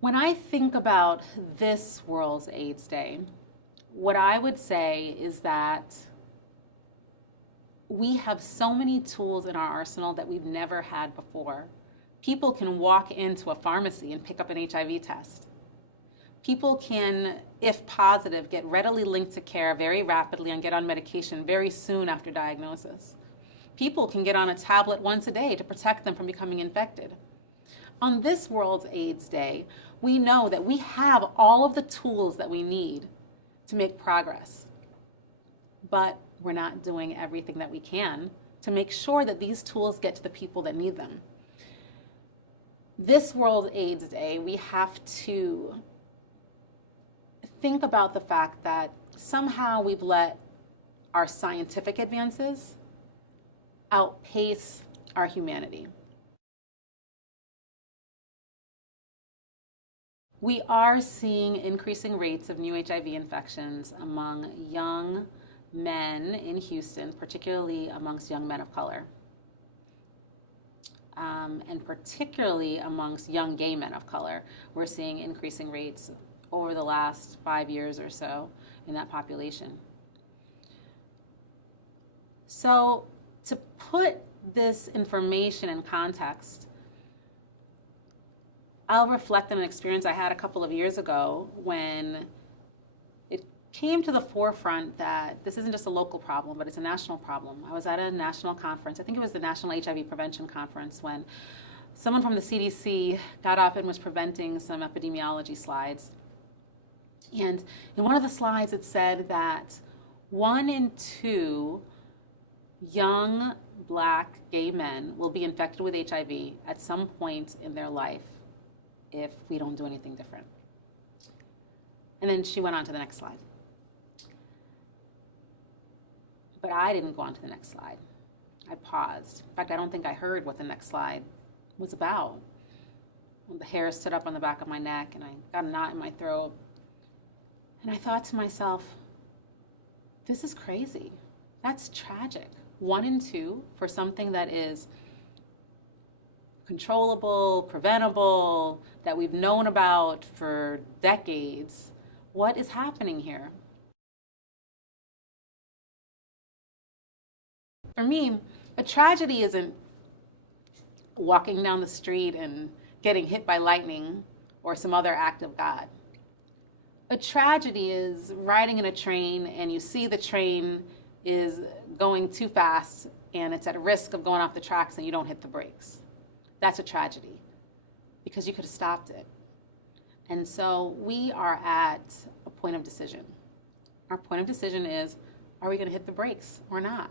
When I think about this World's AIDS Day, what I would say is that we have so many tools in our arsenal that we've never had before. People can walk into a pharmacy and pick up an HIV test. People can, if positive, get readily linked to care very rapidly and get on medication very soon after diagnosis. People can get on a tablet once a day to protect them from becoming infected. On this World's AIDS Day, we know that we have all of the tools that we need to make progress, but we're not doing everything that we can to make sure that these tools get to the people that need them. This World AIDS Day, we have to think about the fact that somehow we've let our scientific advances outpace our humanity. We are seeing increasing rates of new HIV infections among young men in Houston, particularly amongst young men of color, and particularly amongst young gay men of color. We're seeing increasing rates over the last 5 years or so in that population. So to put this information in context, I'll reflect on an experience I had a couple of years ago when it came to the forefront that this isn't just a local problem, but it's a national problem. I was at a national conference, I think it was the National HIV Prevention Conference, when someone from the CDC got up and was presenting some epidemiology slides. And in one of the slides it said that 1 in 2 young Black gay men will be infected with HIV at some point in their life if we don't do anything different. And then she went on to the next slide. But I didn't go on to the next slide. I paused. In fact, I don't think I heard what the next slide was about. The hair stood up on the back of my neck and I got a knot in my throat. And I thought to myself, this is crazy. That's tragic. 1 in 2 for something that is controllable, preventable, that we've known about for decades. What is happening here? For me, a tragedy isn't walking down the street and getting hit by lightning or some other act of God. A tragedy is riding in a train and you see the train is going too fast and it's at risk of going off the tracks and you don't hit the brakes. That's a tragedy because you could have stopped it. And so we are at a point of decision. Our point of decision is, are we going to hit the brakes or not?